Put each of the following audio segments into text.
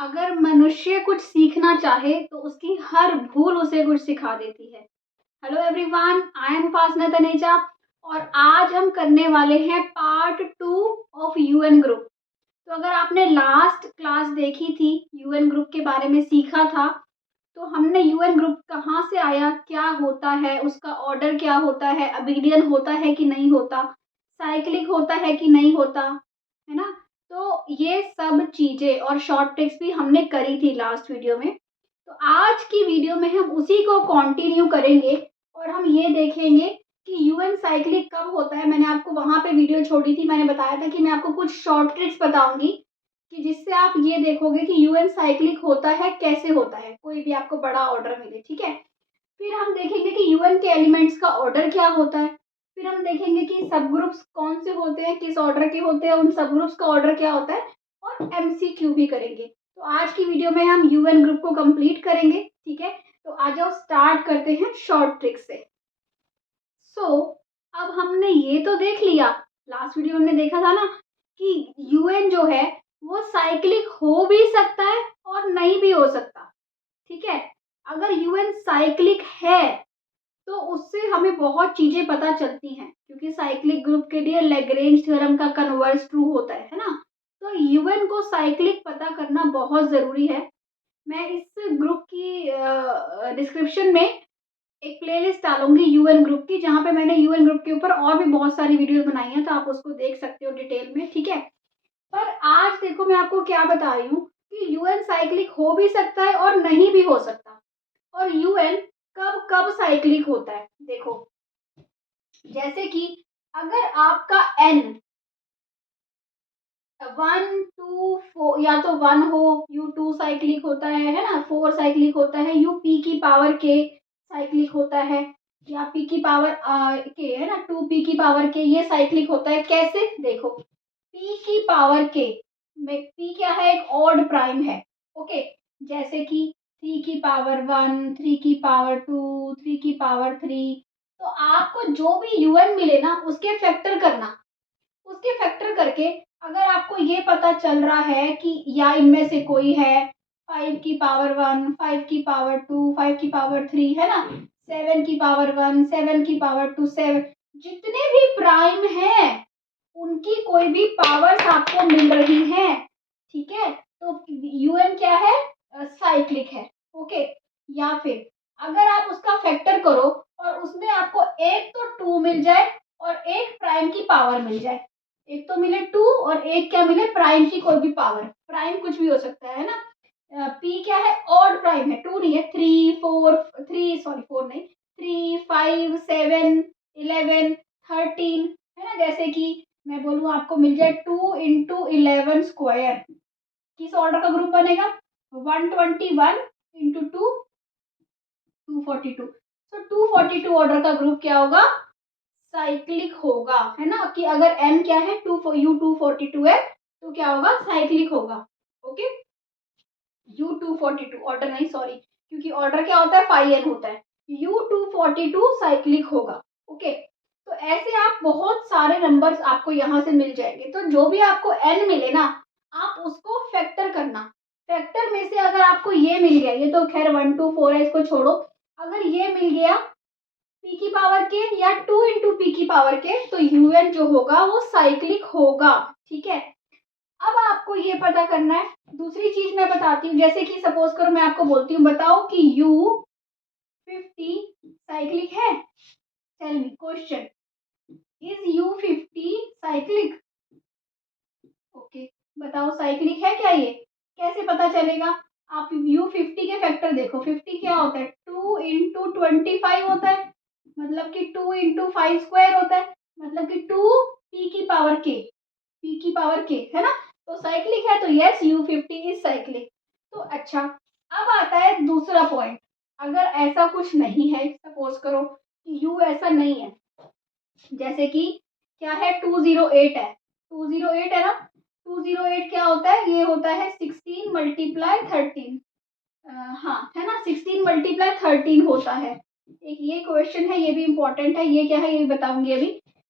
अगर मनुष्य कुछ सीखना चाहे तो उसकी हर भूल उसे कुछ सिखा देती है। हेलो एवरीवन, आई एम उपासना तनेजा और आज हम करने वाले हैं पार्ट 2 ऑफ यूएन ग्रुप। तो अगर आपने लास्ट क्लास देखी थी, यूएन ग्रुप के बारे में सीखा था, तो हमने यूएन ग्रुप कहाँ से आया, क्या होता है, उसका ऑर्डर क्या होता है, अबीलियन होता है कि नहीं होता, साइक्लिक होता है कि नहीं होता, है ना। तो ये सब चीज़ें और शॉर्ट ट्रिक्स भी हमने करी थी लास्ट वीडियो में। तो आज की वीडियो में हम उसी को कंटिन्यू करेंगे और हम ये देखेंगे कि यूएन साइक्लिक कब होता है। मैंने आपको वहाँ पे वीडियो छोड़ी थी, मैंने बताया था कि मैं आपको कुछ शॉर्ट ट्रिक्स बताऊंगी कि जिससे आप ये देखोगे कि यूएन साइक्लिक होता है, कैसे होता है, कोई भी आपको बड़ा ऑर्डर मिले, ठीक है। फिर हम देखेंगे कि यूएन के एलिमेंट्स का ऑर्डर क्या होता है। फिर हम देखेंगे कि सब ग्रुप्स कौन से होते हैं, किस ऑर्डर के होते हैं, उन सब ग्रुप्स का ऑर्डर क्या होता है, और एमसीक्यू भी करेंगे। तो आज की वीडियो में हम यूएन ग्रुप को कंप्लीट करेंगे, ठीक है। तो आ जाओ स्टार्ट करते हैं शॉर्ट ट्रिक से। अब हमने ये तो देख लिया, लास्ट वीडियो हमने देखा था ना कि यूएन जो है वो साइक्लिक हो भी सकता है और नहीं भी हो सकता, ठीक है। अगर यूएन साइक्लिक है तो उससे हमें बहुत चीजें पता चलती हैं, क्योंकि साइक्लिक ग्रुप के लिए लैग्रेंज थ्योरम का कन्वर्स ट्रू होता है ना। तो यूएन को साइक्लिक पता करना बहुत जरूरी है। मैं इस ग्रुप की डिस्क्रिप्शन में एक प्लेलिस्ट डालूंगी यूएन ग्रुप की, जहाँ पे मैंने यूएन ग्रुप के ऊपर और भी बहुत सारी वीडियोस बनाई हैं, तो आप उसको देख सकते हो डिटेल में, ठीक है। पर आज देखो मैं आपको क्या बता रही हूँ कि यूएन साइक्लिक हो भी सकता है और नहीं भी हो सकता। और यूएन कब कब साइक्लिक होता है, देखो जैसे कि अगर आपका एन 1 2 4 या तो 1 हो, U2 साइक्लिक होता है ना, 4 साइक्लिक होता है, यू पी की पावर के साइक्लिक होता है, या पी की पावर के है ना, 2 p की पावर के, ये साइक्लिक होता है। कैसे, देखो p की पावर के में p क्या है, एक ऑड प्राइम है, ओके। जैसे कि 3 की पावर 1, 3 की पावर 2, 3 की पावर 3। तो आपको जो भी यूएन मिले ना उसके फैक्टर करना, उसके फैक्टर करके अगर आपको ये पता चल रहा है कि या इनमें से कोई है, 5 की पावर 1, 5 की पावर 2, 5 की पावर 3, है ना, 7 की पावर 1, 7 की पावर 2, 7, जितने भी प्राइम हैं उनकी कोई भी पावर्स आपको मिल रही हैं, ठीक है। तो यूएन क्या है, साइक्लिक है, ओके। या फिर अगर आप उसका फैक्टर करो और उसमें आपको एक तो 2 मिल जाए और एक प्राइम की पावर मिल जाए, एक तो मिले 2 और एक क्या मिले, प्राइम की कोई भी पावर, प्राइम कुछ भी हो सकता है ना। पी क्या है, ऑड प्राइम है, 2 नहीं है, 4 नहीं, 3 5 7 11 13, है ना। जैसे कि मैं बोलूँ आपको मिल जाए 2 × 11 किस ऑर्डर का ग्रुप बनेगा, 121 × 2 242। तो 242 ऑर्डर का ग्रुप क्या होगा, साइक्लिक होगा, है ना। कि अगर n क्या है, 242 है तो क्या होगा, साइक्लिक होगा, ओके। U242 ऑर्डर नहीं, सॉरी, क्योंकि ऑर्डर क्या होता है, 5n होता है, U242 साइक्लिक होगा, ओके। तो ऐसे आप बहुत सारे नंबर्स आपको यहाँ से मिल जाएंगे। तो जो भी आपको n मिले ना, आप उसको फैक्टर करना। फैक्टर में से अगर आपको ये मिल गया, ये तो खैर 1 2 4 है, इसको छोड़ो, अगर ये मिल गया p की पावर के या 2 × p की पावर के, तो un जो होगा वो साइक्लिक होगा, ठीक है। अब आपको ये पता करना है, दूसरी चीज मैं बताती हूँ। जैसे कि सपोज करो मैं आपको बोलती हूँ, बताओ कि U50 साइक्लिक है। Tell me question, is U50 cyclic, okay. बताओ साइक्लिक है क्या, ये कैसे पता चलेगा। आप U50 के फैक्टर देखो, 50 क्या होता है, 2 × 25 होता है, मतलब कि 2 × 5 स्क्वायर होता है, मतलब कि 2 p की पावर k, p की पावर k, है ना। तो साइक्लिक है, तो यस U50 इज साइक्लिक। तो अच्छा, अब आता है दूसरा पॉइंट। अगर ऐसा कुछ नहीं है, सपोज करो कि U ऐसा नहीं है, जैसे कि क्या है, 208 है, 208 है ना, 208 क्या होता है, ये होता है 16 × 13, हाँ है ना, 16 × 13 होता है। एक ये क्वेश्चन है, ये भी इंपॉर्टेंट है, ये क्या है ये भी बताऊंगी अभी,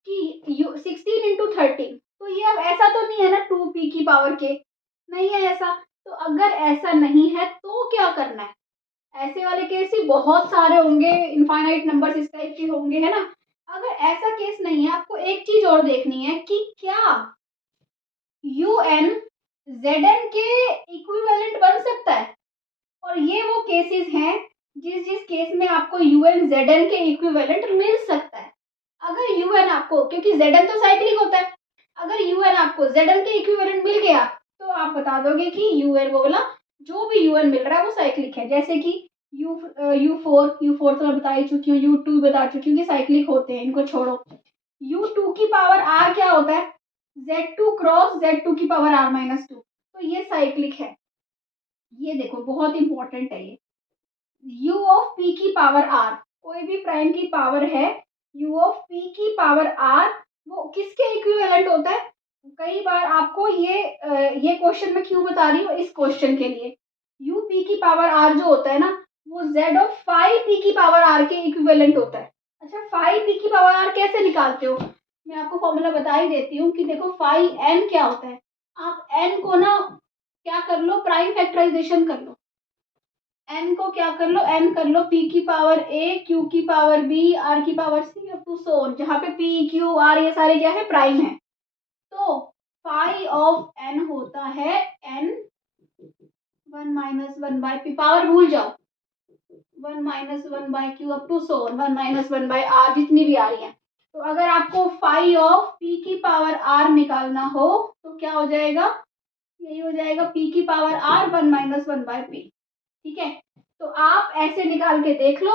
कि 16 × 13, तो ये अब ऐसा तो नहीं है ना 2p की पावर के, नहीं है ऐसा। तो अगर ऐसा नहीं है तो क्या करना है? ऐसे वाले केस ही बहुत सारे होंगे, इनफाइनाइट नंबर्स इस टाइप के होंगे, है ना। अगर ऐसा केस नहीं है, आपको एक चीज और देखनी है कि क्या UN ZN के इक्विवेलेंट बन सकता है। और ये वो केसेस हैं जिस जिस केस में आपको UN ZN के इक्विवेलेंट मिल सकता है। अगर UN आपको, क्योंकि ZN तो साइक्लिक होता है, अगर UN आपको ZN के इक्विवेलेंट मिल गया तो आप बता दोगे कि UN, वो बोला जो भी UN मिल रहा है वो साइक्लिक है। जैसे कि U4 तो मैं बता ही चुकी हूँ, U2 बता चुकी हूँ कि साइक्लिक होते हैं, इनको छोड़ो। U2 की पावर R क्या होता है? Z2 क्रॉस Z2 की पावर R-2, तो ये साइक्लिक है। ये देखो बहुत इंपॉर्टेंट है ये। U ऑफ P की पावर R, कोई भी प्राइम की पावर है, U ऑफ P की पावर R वो किसके इक्विवेलेंट होता है? कई बार आपको ये क्वेश्चन मैं क्यों बता रही हूँ, इस क्वेश्चन के लिए। U P की पावर R जो होता है ना, वो Z ऑफ फाइव P की पावर R के इक्विवेलेंट होता है। अच्छा, फाइव P की पावर R कैसे निकालते हो? मैं आपको फॉर्मूला बता ही देती हूँ कि देखो फाइव N क्या होता है। आप N को ना क्या कर लो, प्राइम फैक्टराइजेशन कर लो। n को क्या कर लो, n कर लो p की पावर a, q की पावर b, r की power c up to so on, जहाँ पे p q r ये सारे क्या है, प्राइम है। तो फाई ऑफ n होता है n 1-1/p, पावर भूल जाओ, 1-1/q up to so on, 1-1/r, जितनी भी आ रही है। तो अगर आपको फाई ऑफ p की पावर r निकालना हो तो क्या हो जाएगा, यही हो जाएगा p की पावर r 1-1/p। ठीक है, तो आप ऐसे निकाल के देख लो,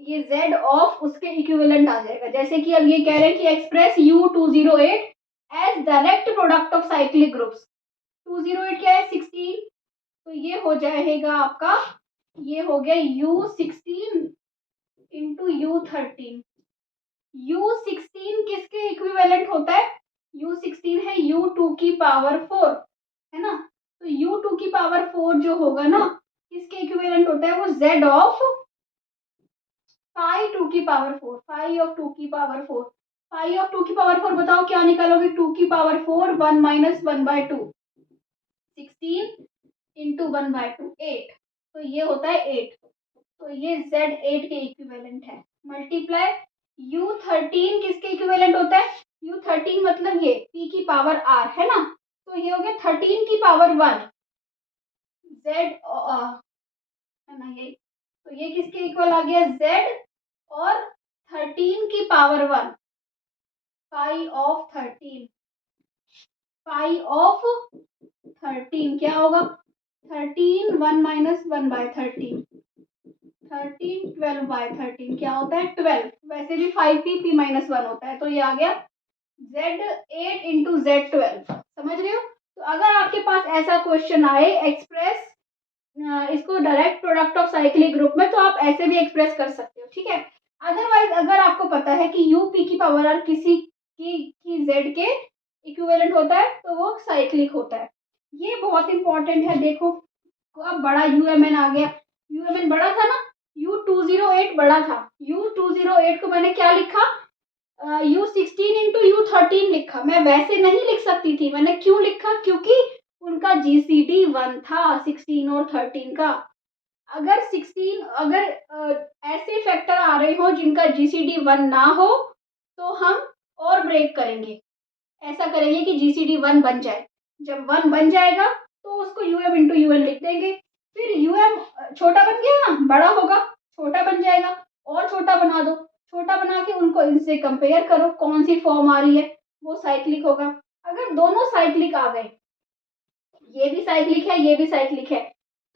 ये Z ऑफ उसके इक्विवेलेंट आ जाएगा। जैसे कि अब ये कह रहे हैं कि express U208 as direct product of cyclic groups. 208 क्या है, 16, तो ये हो जाएगा आपका, ये हो गया U16 इंटू U13। U16 किसके इक्विवेलेंट होता है? U16 है U2 की पावर 4, है ना। तो U2 की पावर 4 जो होगा ना, किसके इक्विवेलेंट होता है? वो Z ऑफ फाइव 2 की पावर 4, फाइव ऑफ 2 की पावर 4, फाइव ऑफ 2 की पावर 4 बताओ क्या निकालोगे? 2 की पावर 4, 1-1/2, 16 इंटू 1/2, 8, तो ये होता है 8। तो ये Z8 के इक्विवेलेंट है। मल्टीप्लाई U13 किसके इक्विवेलेंट होता है? U13 मतलब ये P की पावर R, है ना, तो ये हो गया 13 की पावर 1 Z, है ना, ये तो ये किसके इक्वल आ गया, Z और 13 की power 1, five of 13, five of 13 क्या होगा, 13 1-1/13, 13 12/13 क्या होता है, 12। वैसे भी 5p p-1 होता है, तो ये आ गया Z8 इंटू Z12। समझ रहे हो? तो अगर आपके पास ऐसा क्वेश्चन आए, एक्सप्रेस इसको direct product of cyclic group में, तो आप ऐसे भी एक्सप्रेस कर सकते हो। ठीक है, अदरवाइज अगर आपको पता है कि UP की पावर आर किसी की Z के इक्विवेलेंट होता है तो वो साइक्लिक होता है। ये बहुत इंपॉर्टेंट है। देखो, अब बड़ा UMN आ गया, UMN बड़ा था ना, U208 बड़ा था। U208 को मैंने क्या लिखा, U16 इंटू U13 लिखा। मैं वैसे नहीं लिख सकती थी, मैंने क्यों लिखा, क्योंकि उनका GCD 1 था 16 और 13 का। अगर 16, अगर ऐसे फैक्टर आ रहे हो जिनका GCD 1 ना हो तो हम और ब्रेक करेंगे, ऐसा करेंगे कि GCD 1 बन जाए। जब 1 बन जाएगा तो उसको UM इंटू UN लिख देंगे। फिर UM छोटा बन गया ना, बड़ा होगा, छोटा बन जाएगा, और छोटा बना दो, छोटा बना के उनको इनसे कंपेयर करो, कौन सी फॉर्म आ रही है, वो साइक्लिक होगा। अगर दोनों साइक्लिक आ गए, ये भी साइक्लिक है, ये भी साइक्लिक है,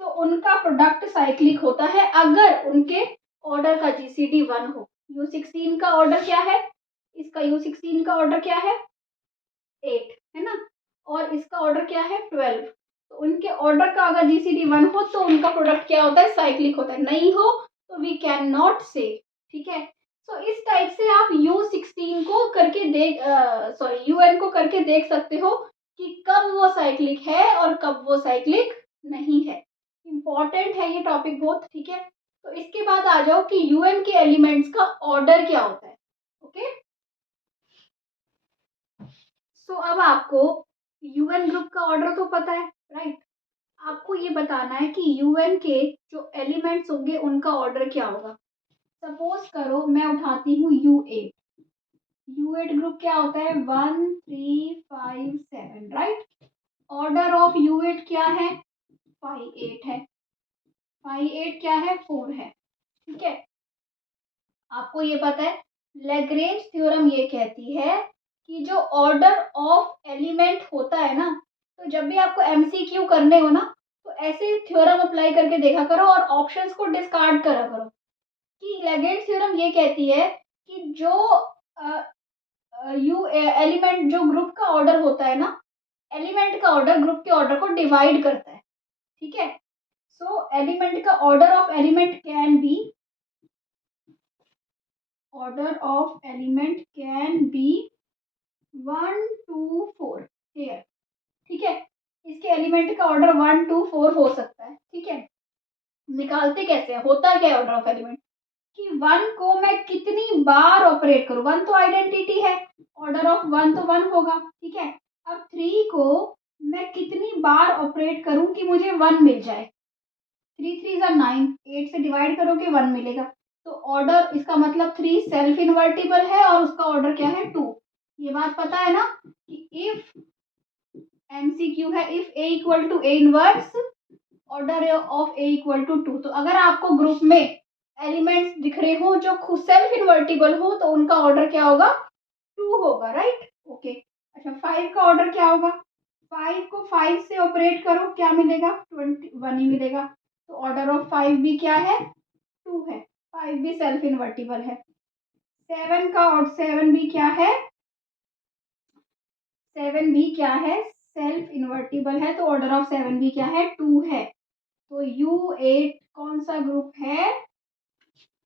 तो उनका प्रोडक्ट साइक्लिक होता है अगर उनके ऑर्डर का GCD 1 हो। U16 का ऑर्डर क्या है, इसका U16 का ऑर्डर क्या है, 8, है ना, और इसका ऑर्डर क्या है, 12। तो उनके ऑर्डर का अगर GCD 1 हो तो उनका प्रोडक्ट क्या होता है, साइक्लिक होता है। नहीं हो तो वी कैन नॉट से। ठीक है, तो इस टाइप से आप U16 को करके देख, सॉरी UN को करके देख सकते हो कि कब वो साइक्लिक है और कब वो साइक्लिक नहीं है। इंपॉर्टेंट है ये टॉपिक बहुत। ठीक है, तो इसके बाद आ जाओ कि UN के एलिमेंट्स का ऑर्डर क्या होता है। ओके, सो अब आपको UN ग्रुप का ऑर्डर तो पता है, राइट। आपको ये बताना है कि यूएन के जो एलिमेंट्स होंगे उनका ऑर्डर क्या होगा। सपोज करो मैं उठाती हूँ U8। U8 ग्रुप क्या होता है, 1 3 5 7, राइट। ऑर्डर ऑफ U8 क्या है, 5 8 है। 5 8 क्या है, 4 है। ठीक है। आपको ये पता है लैग्रेंज थ्योरम ये कहती है कि जो ऑर्डर ऑफ एलिमेंट होता है ना, तो जब भी आपको एमसीक्यू करने हो ना, तो ऐसे थ्योरम अप्लाई करके देखा करो और ऑप्शंस को डिस्कार्ड करा करो। कि लैग्रेंज थ्योरम ये कहती है कि जो यू एलिमेंट जो ग्रुप का ऑर्डर होता है ना, एलिमेंट का ऑर्डर ग्रुप के ऑर्डर को डिवाइड करता है। ठीक है। सो एलिमेंट का order of element can be, order of element can be 1 2 4 here। ठीक है। इसके एलिमेंट का ऑर्डर 1 2 4 हो सकता है। ठीक है। निकालते कैसे हैं, होता क्या है ऑर्डर ऑफ एलिमेंट कि 1 को मैं कितनी बार ऑपरेट करूं, 1 तो आइडेंटिटी है, ऑर्डर ऑफ 1 तो 1 होगा। ठीक है। अब 3 को मैं कितनी बार ऑपरेट करूं कि मुझे 1 मिल जाए, 3 3 9, 8 से डिवाइड करोगे 1 मिलेगा। तो ऑर्डर इसका मतलब 3 सेल्फ इन्वर्टिबल है और उसका ऑर्डर क्या है, 2। ये बात पता है ना कि इफ एमसीक्यू है, if a equal to a inverse order of a equal to 2, तो अगर आपको ग्रुप में एलिमेंट्स दिख रहे हो जो खुद सेल्फ इन्वर्टिबल हो तो उनका ऑर्डर क्या होगा, 2 होगा, राइट। ओके। अच्छा 5 का ऑर्डर क्या होगा, 5 को 5 से ऑपरेट करो क्या मिलेगा, 21 ही मिलेगा। तो ऑर्डर ऑफ 5 भी क्या है, 2 है। 5 भी सेल्फ इन्वर्टिबल है। 7 का और 7 भी क्या है, 7 भी क्या है, सेल्फ इन्वर्टिबल है। तो ऑर्डर ऑफ 7 भी क्या है, 2 है। तो U8 कौन सा ग्रुप है,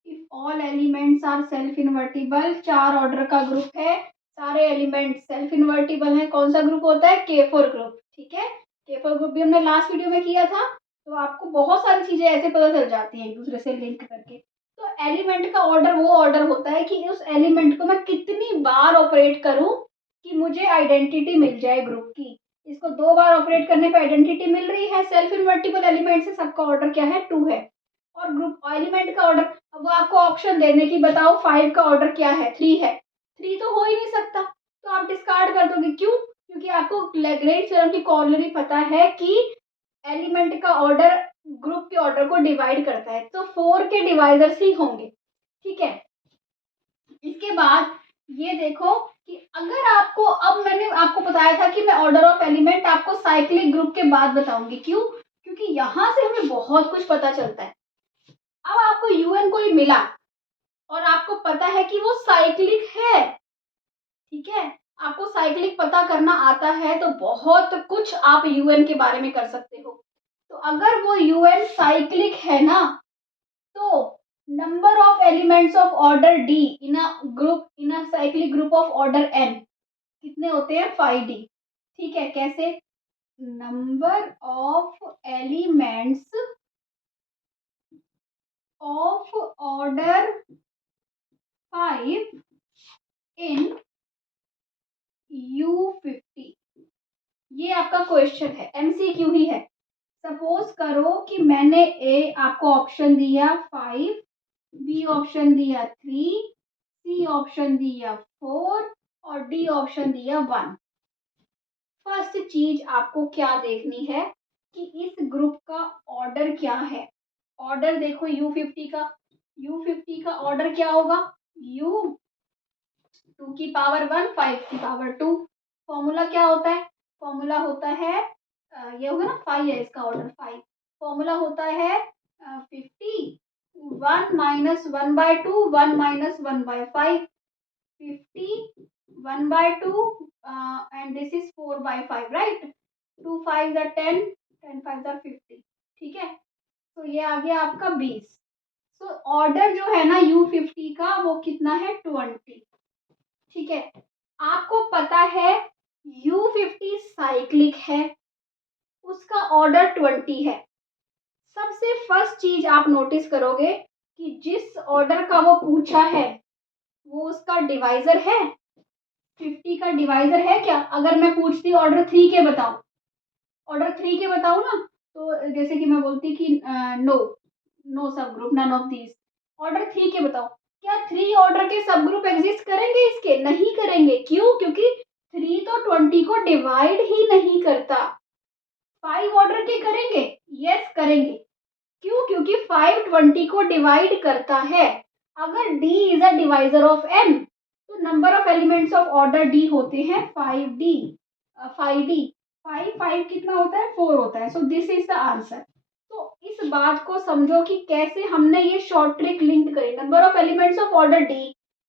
if all elements are self invertible, 4 order का ग्रुप है, सारे एलिमेंट सेल्फ इन्वर्टिबल हैं, कौन सा ग्रुप होता है, K4 ग्रुप। ठीक है। K4 ग्रुप भी हमने लास्ट वीडियो में किया था, तो आपको बहुत सारी चीजें ऐसे पता चल जाती हैं एक दूसरे से लिंक करके। तो एलिमेंट का ऑर्डर वो ऑर्डर होता है कि उस एलिमेंट को मैं कितनी बार ऑपरेट करूं कि मुझे आइडेंटिटी मिल जाए ग्रुप की। इसको 2 बार ऑपरेट करने पे आइडेंटिटी मिल रही है, सेल्फ इन्वर्टिबल एलिमेंट से सबका ऑर्डर क्या है, 2 है। और ग्रुप एलिमेंट का ऑर्डर, अब वो आपको ऑप्शन देने की, बताओ 5 का ऑर्डर क्या है, 3 है। 3 तो हो ही नहीं सकता, तो आप डिस्कार्ड कर दोगे। क्यों, क्योंकि आपको लैग्रेंज थ्योरम की कॉरोलरी पता है कि एलिमेंट का ऑर्डर ग्रुप के ऑर्डर को डिवाइड करता है, तो 4 के डिवाइजर्स ही होंगे। ठीक है। इसके बाद ये देखो कि अगर आपको, अब मैंने आपको बताया था कि मैं ऑर्डर ऑफ एलिमेंट आपको साइक्लिक ग्रुप के बाद बताऊंगी। क्यों, क्योंकि यहां से हमें बहुत कुछ पता चलता है। अब आपको यूएन कोई मिला और आपको पता है कि वो साइक्लिक है, ठीक है, आपको साइक्लिक पता करना आता है, तो बहुत कुछ आप यूएन के बारे में कर सकते हो। तो अगर वो यूएन साइक्लिक है ना, तो number of elements of order d in a group, in a cyclic group of order n कितने होते हैं, 5D। ठीक है। कैसे, number of elements of order 5 in U50। ये आपका क्वेश्चन है, एमसीक्यू ही है। सपोज करो कि मैंने ए आपको ऑप्शन दिया 5, बी ऑप्शन दिया 3, सी ऑप्शन दिया 4 और डी ऑप्शन दिया 1। फर्स्ट चीज आपको क्या देखनी है कि इस ग्रुप का ऑर्डर क्या है। ऑर्डर देखो U50 का, U50 का ऑर्डर क्या होगा, U2 की पावर 1 5 की पावर 2। फॉर्मूला क्या होता है, फॉर्मूला होता है ये होगा ना, 5 है इसका ऑर्डर 5। फॉर्मूला होता है 50 1 minus 1/2 1 minus 1/5, 50 1/2 and this is 4/5, right। 2 5 are 10, 10 5 are 50। ठीक है। तो ये आ गया आपका 20। तो ऑर्डर जो है ना U50 का वो कितना है, 20। ठीक है। आपको पता है U50 साइक्लिक है, उसका ऑर्डर 20 है। सबसे फर्स्ट चीज आप नोटिस करोगे कि जिस ऑर्डर का वो पूछा है वो उसका डिवाइजर है, 50 का डिवाइजर है क्या। अगर मैं पूछती ऑर्डर 3 के बताओ, ऑर्डर 3 के बताऊँ ना, तो जैसे कि मैं बोलती कि no, no subgroup, none of these. Order 3 के बताओ, क्या 3 ऑर्डर के सब ग्रुप एग्जिस्ट करेंगे इसके? नहीं करेंगे। क्यों? क्योंकि 3 तो 20 को डिवाइड ही नहीं करता। 5 ऑर्डर के करेंगे? यस करेंगे। क्यों? क्योंकि 5 20 को डिवाइड करता है। अगर d is a divisor of n, तो number of elements of order d होते हैं 5d, 5d। 5 कितना होता है? 4 होता है। So this is the answer. तो इस बात को समझो कि कैसे हमने ये शॉर्ट ट्रिक लिंक करी। Number of elements of order d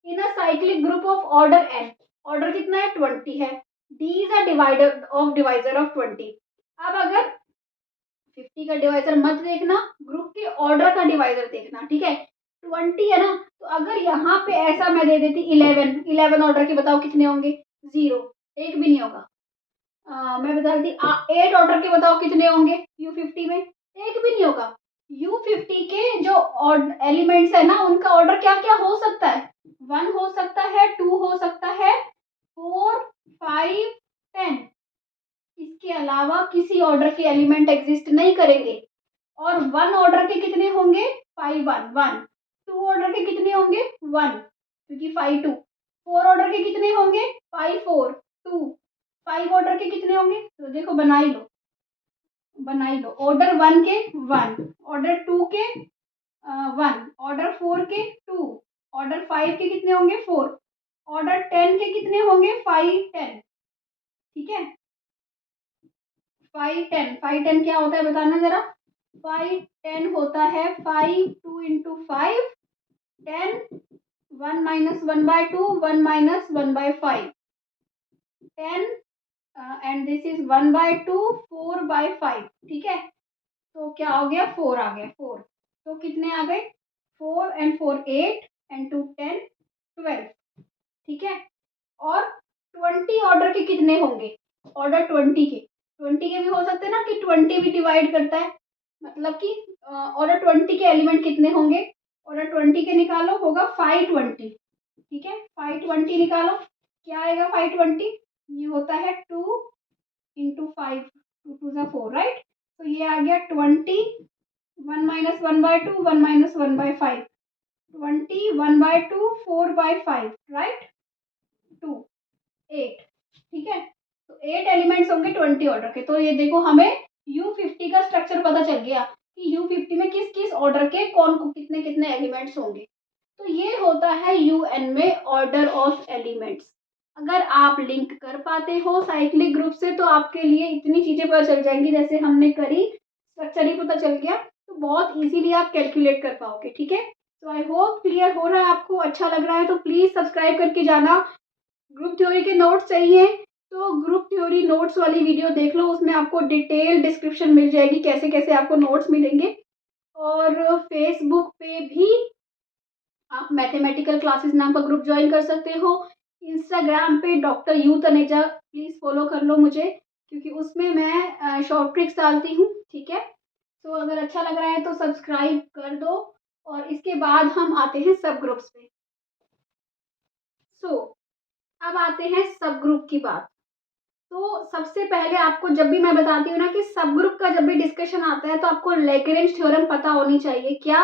in a cyclic group of order n। Order कितना है? 20 है। d is a divisor of 20। अब अगर 50 का डिवाइजर मत देखना, ग्रुप के ऑर्डर का डिवाइजर देखना, ठीक है। 20 है ना, तो अगर यहाँ पे ऐसा मैं दे देती 11, 11 ऑर्डर के बताओ कितने होंगे? 0, एक भी नहीं होगा। मैं बता देती 8 ऑर्डर के बताओ कितने होंगे U50 में? एक भी नहीं होगा। U50 के जो एलिमेंट्स है ना, उनका ऑर्डर क्या क्या हो सकता है? 1 हो सकता है, 2 हो सकता है, 4, 5, 10। इसके अलावा किसी ऑर्डर के एलिमेंट एग्जिस्ट नहीं करेंगे। और 1 ऑर्डर के कितने होंगे? 5 1 1। 2 ऑर्डर के कितने होंगे? 1, क्योंकि 5 2। 4 ऑर्डर के कितने होंगे? 5 4 2। 5 ऑर्डर के कितने होंगे? तो देखो बना ही लो। ऑर्डर 1 के 1, ऑर्डर 2 के 1, ऑर्डर 4 के 2, ऑर्डर 5 के कितने होंगे? 4, ऑर्डर 10 के कितने होंगे? 5 10। ठीक है। 5 10 क्या होता है बताना जरा। 5 10 होता है 5 2 into 5 10, 1 minus 1/2, 1 minus 1/5, 10 and this is 1/2, 4/5। ठीक है। तो क्या हो गया? 4 आ गया, 4। तो कितने आ गए? 4 एंड 4 8 एंड 2 10 12। ठीक है। और 20 ऑर्डर के कितने होंगे? ऑर्डर 20 के भी हो सकते हैं ना, कि 20 भी डिवाइड करता है। मतलब कि ऑर्डर 20 के एलिमेंट कितने होंगे? ऑर्डर 20 के निकालो, होगा 520। ठीक है। 520 निकालो, क्या आएगा? 520 ये होता है 2 इंटू 5, 2 2 ज़ा 4, राइट। तो ये आ गया 20, 1 माइनस 1/2, 1 माइनस 1/5, 20, 1/2, 4/5, राइट। 2 8। ठीक है। तो 8 एलिमेंट्स होंगे 20 ऑर्डर के। तो ये देखो हमें U50 का स्ट्रक्चर पता चल गया कि U50 में किस किस ऑर्डर के कौन कितने कितने एलिमेंट्स होंगे। तो ये होता है UN में ऑर्डर ऑफ एलिमेंट्स। अगर आप लिंक कर पाते हो साइक्लिक ग्रुप से, तो आपके लिए इतनी चीजें पता चल जाएंगी जैसे हमने करी, स्ट्रक्चर ही पता चल गया, तो बहुत इजीली आप कैलकुलेट कर पाओगे। ठीक है। तो आई होप क्लियर हो रहा है आपको, अच्छा लग रहा है तो प्लीज सब्सक्राइब करके जाना। ग्रुप थ्योरी के नोट्स चाहिए तो ग्रुप थ्योरी नोट्स वाली वीडियो देख लो, उसमें आपको डिटेल डिस्क्रिप्शन मिल जाएगी कैसे कैसे आपको नोट्स मिलेंगे। और फेसबुक पे भी आप मैथमेटिकल क्लासेस नाम का ग्रुप ज्वाइन कर सकते हो। इंस्टाग्राम पे doctor you Taneja please follow कर लो मुझे, क्योंकि उसमें मैं शॉर्ट ट्रिक्स डालती हूँ। ठीक है। तो अगर अच्छा लग रहा है तो सब्सक्राइब कर दो। और इसके बाद हम आते हैं सब ग्रुप्स पे। सो अब आते हैं सब ग्रुप की बात। तो सबसे पहले आपको जब भी मैं बताती हूँ ना कि सब ग्रुप का जब भी डिस्कशन आता है, तो आपको लैग्रेंज थ्योरम पता होनी चाहिए। क्या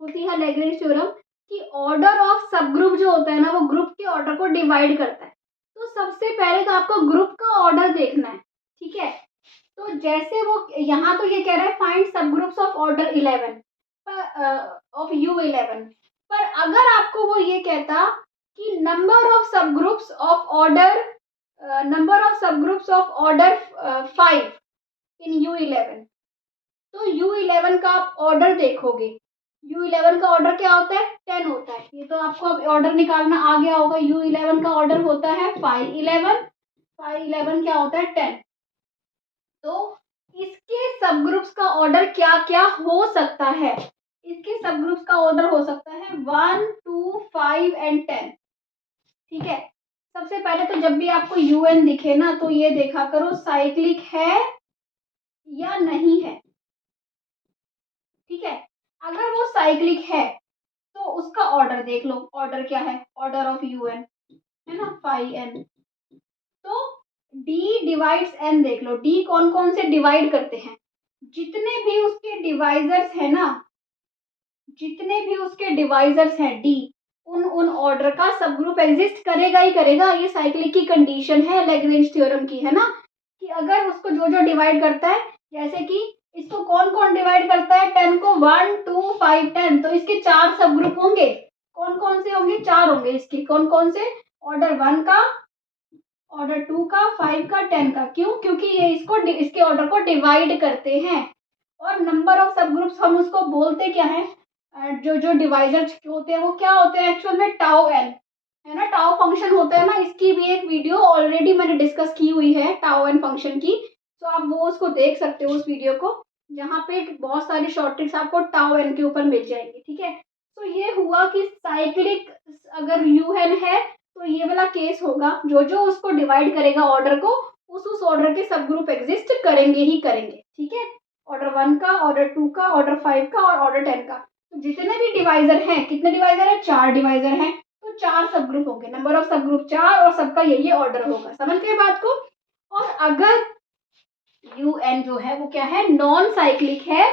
होती है लैग्रेंज थ्योरम? कि ऑर्डर ऑफ सब ग्रुप जो होता है ना, वो ग्रुप के ऑर्डर को डिवाइड करता है। तो सबसे पहले तो आपको ग्रुप का ऑर्डर देखना है। ठीक है। तो जैसे वो यहाँ तो ये कह रहा है फाइंड सब groups of order 11 of U11। पर अगर आपको वो ये कहता कि नंबर ऑफ सब groups of order 5 in U11, तो U11 का आप ऑर्डर देखोगे। U11 का ऑर्डर क्या होता है? 10 होता है। ये तो आपको अब ऑर्डर निकालना आ गया होगा। U11 का ऑर्डर होता है 5 11, 5 11 क्या होता है? 10। तो इसके सब ग्रुप्स का ऑर्डर क्या क्या हो सकता है? इसके सब ग्रुप्स का ऑर्डर हो सकता है 1 2 5 एंड 10। ठीक है। सबसे पहले तो जब भी आपको UN दिखे ना, तो ये देखा करो साइक्लिक है या नहीं है। ठीक है। अगर वो साइक्लिक है तो उसका ऑर्डर देख लो। ऑर्डर क्या है? ऑर्डर ऑफ UN है ना, 5n। तो डी डिवाइड्स एन देख लो, डी कौन कौन से डिवाइड करते हैं, जितने भी उसके डिवाइजर्स है ना, जितने भी उसके डिवाइजर्स हैं डी, उन ऑर्डर का सब ग्रुप एग्जिस्ट करेगा ही करेगा। ये साइक्लिक की कंडीशन है लैग्रेंज थ्योरम की, है ना, कि अगर उसको जो जो डिवाइड करता है, जैसे कि इसको कौन कौन डिवाइड करता है, 10 को 1 2 5 10, तो इसके 4 सब ग्रुप होंगे। कौन कौन से होंगे, 4 होंगे इसके। कौन कौन से, ऑर्डर 1 का, ऑर्डर 2 का, 5 का, 10 का। क्यों, क्योंकि ये इसके ऑर्डर को डिवाइड करते हैं। और नंबर ऑफ सब ग्रुप्स हम उसको बोलते क्या है, जो जो डिवाइजर होते हैं वो क्या होते हैं एक्चुअल में, टाउ एन, है ना, टाउ फंक्शन होता है ना। इसकी भी एक वीडियो ऑलरेडी मैंने डिस्कस की हुई है टाउ एन फंक्शन की, तो आप वो उसको देख सकते हो उस वीडियो को, जहाँ पे बहुत सारी शॉर्ट ट्रिक्स आपको टाउ एन के ऊपर मिल जाएंगी, ठीक है। तो ये हुआ कि साइक्लिक अगर यू एन है तो ये वाला केस होगा, जो जो उसको डिवाइड करेगा ऑर्डर को, उस ऑर्डर के सब ग्रुप एग्जिस्ट करेंगे ही करेंगे, ठीक है। ऑर्डर 1 का, ऑर्डर 2 का, ऑर्डर 5 का और ऑर्डर 10 का। तो जितने भी डिवाइजर हैं, कितने डिवाइजर हैं, 4 डिवाइजर हैं, तो 4 सब ग्रुप होंगे, नंबर ऑफ सब ग्रुप 4, और सबका यही ऑर्डर होगा। समझ गए बात को। और अगर यू एन जो है वो क्या है, नॉन साइक्लिक है,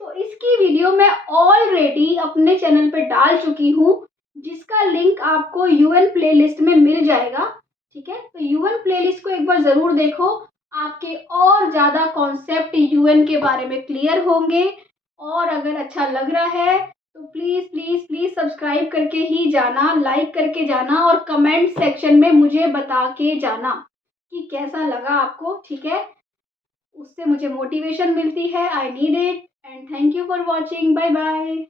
तो इसकी वीडियो मैं ऑलरेडी अपने चैनल पे डाल चुकी हूँ, जिसका लिंक आपको यूएन प्लेलिस्ट में मिल जाएगा, ठीक है। तो यूएन प्लेलिस्ट को एक बार जरूर देखो, आपके और ज्यादा कॉन्सेप्ट यूएन के बारे में क्लियर होंगे। और अगर अच्छा लग रहा है तो प्लीज प्लीज प्लीज सब्सक्राइब करके ही जाना, लाइक करके जाना, और कमेंट सेक्शन में मुझे बता के जाना कि कैसा लगा आपको, ठीक है। उससे मुझे मोटिवेशन मिलती है, I need it. And thank you for watching, bye bye.